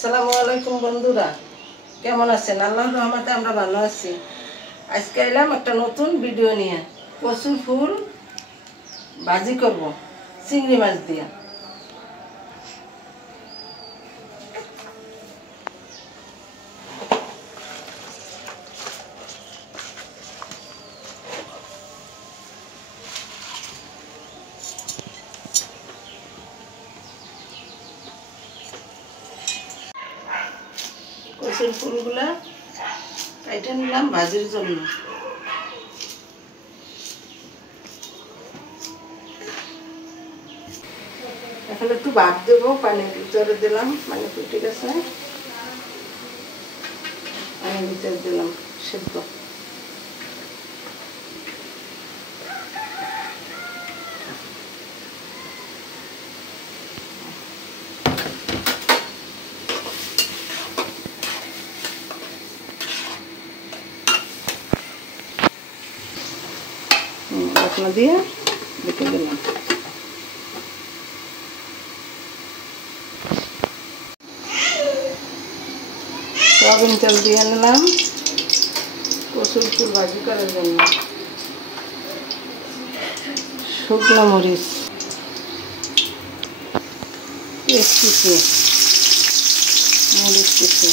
আসসালামু আলাইকুম বন্ধুরা, কেমন আছেন? আল্লাহর রহমতে আমরা ভালো আছি। আজকে এলাম একটা নতুন ভিডিও নিয়ে। কচুর ফুল ভাজি করব চিংড়ি মাছ দিয়ে। কচুর ফুলগুলা কেটে নিলাম ভাজির জন্য। এখন একটু ভাত দেবো, পানির ভিতরে দিলাম, পানি ফুটে গেছে, পানির ভিতরে দিলাম সেদ্ধ। ঢাকনা দিয়ে রেখে দিলাম। সয়াবিন তেল দিয়ে নিলাম কচুর ফুল ভাজি করার জন্য। শুকনো মরিচ, পেঁয়াজ কুচি, মরিচ কুচি,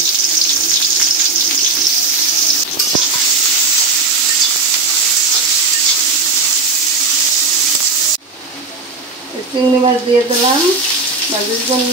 চিংড়ি মাছ দিয়ে দিলাম ভাজির জন্য।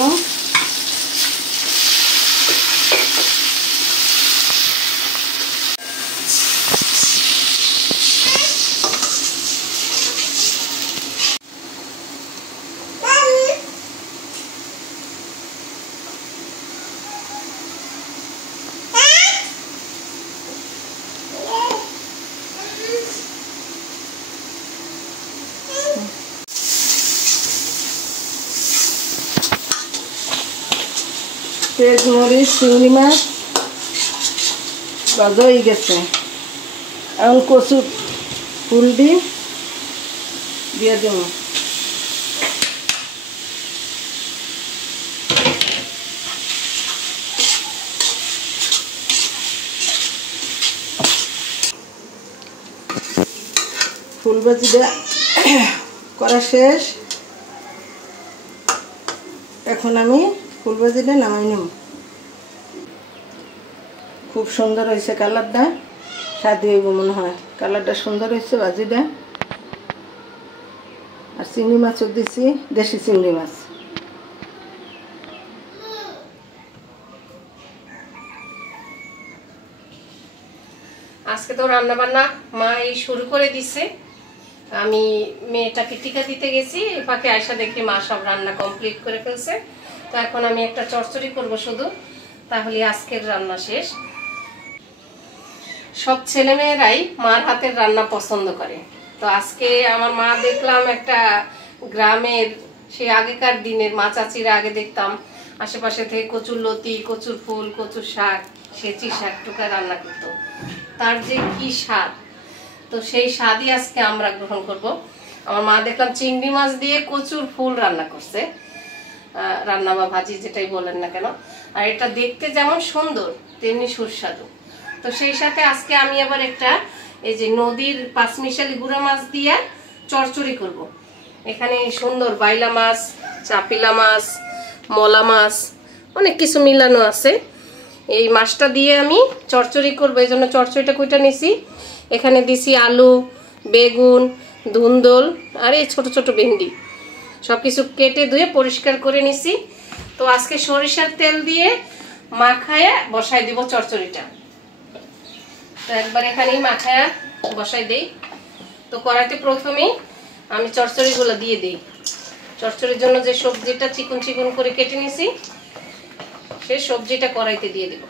পেঁয়াজ মরিচ চিংড়ি মাছ ভাজা হয়ে গেছে। এখন কচুর ফুল দিয়ে দেব। ফুল ভাজিটা করা শেষ। এখন আমি ফুল ভাজিটা নামাই নেব। খুব সুন্দর হয়েছে কালারটা, স্বাদই হইব মনে হয়। কালারটা সুন্দর হয়েছে ভাজিটা। আর চিংড়ি মাছও দিছি, দেশি চিংড়ি মাছ। আজকে তো রান্না বান্না মা এই শুরু করে দিছে। আমি মেয়েটাকে টিকা দিতে গেছি, ফাঁকে আয়সা দেখি মা সব রান্না কমপ্লিট করে ফেলছে। তো এখন আমি একটা চচ্চড়ি করব শুধু, তাহলে আজকের রান্না শেষ। সব ছেলেমেয়েরাই মার হাতের রান্না পছন্দ করে। তো আজকে আমার মা দেখলাম একটা গ্রামের, সেই আগেকার দিনের মা চাচিরা আগে দেখতাম আশেপাশে থেকে কচুর লতি, কচুর ফুল, কচুর শাক, সেচি শাক টুকা রান্না করতো। তার যে কি স্বাদ, তো সেই স্বাদই আজকে আমরা গ্রহণ করব। আমার মা দেখলাম চিংড়ি মাছ দিয়ে কচুর ফুল রান্না করছে, রান্না বা ভাজি যেটাই বলেন না কেন। আর এটা দেখতে যেমন সুন্দর তেমনি সুস্বাদু। তো সেই সাথে আজকে আমি আবার একটা এই যে নদীর পাঁচমিশালি গুঁড়া মাছ দিয়ে চচ্চড়ি করব। এখানে সুন্দর বাইলা মাছ, চাপিলা মাছ, মলা মাছ, অনেক কিছু মিলানো আছে। এই মাছটা দিয়ে আমি চচ্চড়ি করবো, এই জন্য চচ্চড়িটা কইটা নিছি। এখানে দিছি আলু, বেগুন, ধুন্দল আর এই ছোট ছোট ভেন্ডি, সব কিছু কেটে ধুয়ে পরিষ্কার করে নিছি। তো আজকে সরিষার তেল দিয়ে মাখায়া বসাই দিব চচ্চড়িটা। তো একবার এখানেই মাখায়া বসাই দেই। তো কড়াইতে প্রথমেই আমি চচ্চড়িগুলো দিয়ে দিই। চচ্চড়ির জন্য যে সবজিটা চিকন চিকন করে কেটে নিছি, সেই সবজিটা কড়াইতে দিয়ে দিব।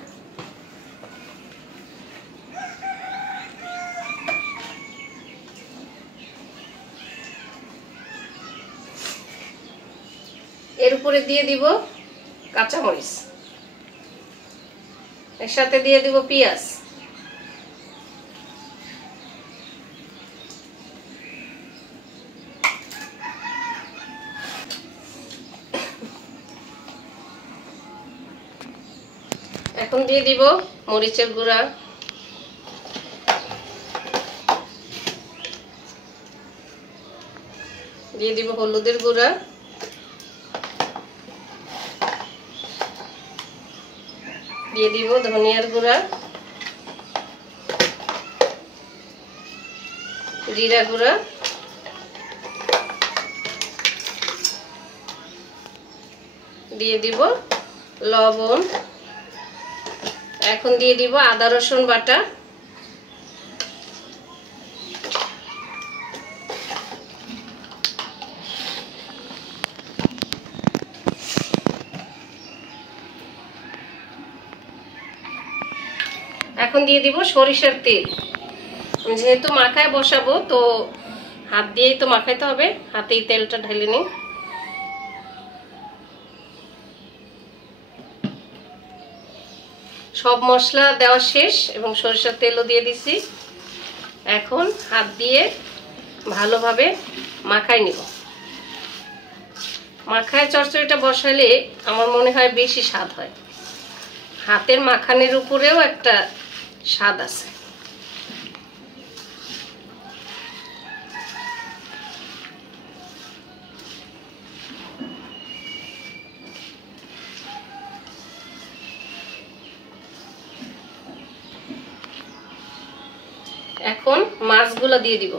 এর উপরে দিয়ে দিব কাঁচামরিচ, এর সাথে দিয়ে দিব পেঁয়াজ, এখন দিয়ে দিব মরিচের গুঁড়া, দিয়ে দিব হলুদের গুঁড়া, দিয়ে দিব ধনিয়ার গুঁড়া, জিরা গুঁড়া, দিয়ে দিব লবণ। এখন দিয়ে দিব আদা রসুন বাটা, এখন দিয়ে দিব সরিষার তেল। যেহেতু মাখায় বসাবো তো হাত দিয়েই তো মাখাইতে হবে, হাতেই তেলটা ঢেলে নিই। সব মশলা দেওয়া শেষ এবং সরিষার তেলও দিয়ে দিছি। এখন হাত দিয়ে ভালোভাবে মাখাই নিব। মাখায় চচ্চড়িটা বসালে আমার মনে হয় বেশি স্বাদ হয়। হাতের মাখানের উপরেও একটা স্বাদ আছে। এখন মাছগুলো দিয়ে দিব।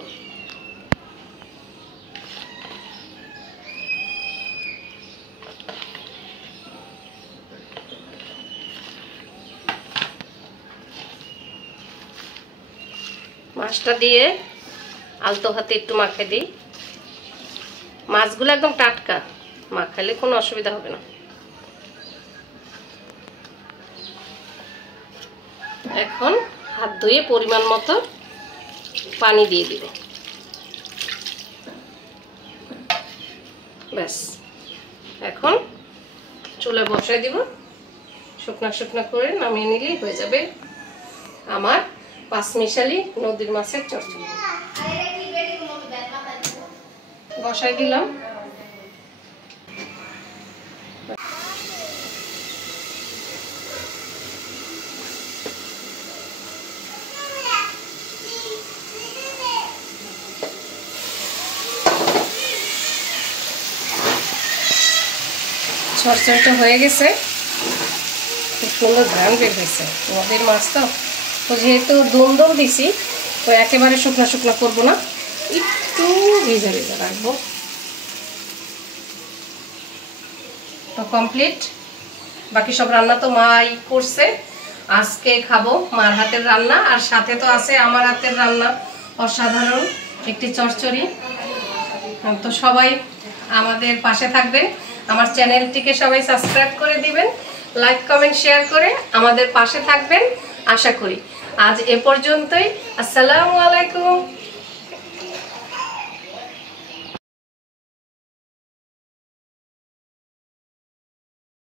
মাছটা দিয়ে আলতো হাতে একটু মাখিয়ে দিই। মাছগুলো একদম টাটকা, মাখালে কোনো অসুবিধা হবে না। এখন হাত ধুয়ে পরিমাণ মতো পানি দিয়ে দিব। ব্যাস, এখন চুলা বসায় দিব। শুকনা শুকনা করে নামিয়ে নিলেই হয়ে যাবে আমার পাঁচমিশালি নদীর মাছের চচ্চড়ি। বসাই দিলাম। চচ্চড়িটা হয়ে গেছে, খুব সুন্দর ঘ্রাণ বের হয়েছে। নদীর মাছ তো যেহেতু দম দিছি তো একেবারে শুকনা শুকনা করবো না, একটু ভেজা ভেজা রাখবো। তো কমপ্লিট। বাকি সব রান্না তো মাই করছে। আজকে খাবো মার হাতের রান্না, আর সাথে তো আছে আমার হাতের রান্না অসাধারণ একটি চচ্চড়ি। তো সবাই আমাদের পাশে থাকবেন, আমার চ্যানেলটিকে সবাই সাবস্ক্রাইব করে দিবেন, লাইক কমেন্ট শেয়ার করে আমাদের পাশে থাকবেন আশা করি। আজ এ পর্যন্তই। আসসালামু আলাইকুম।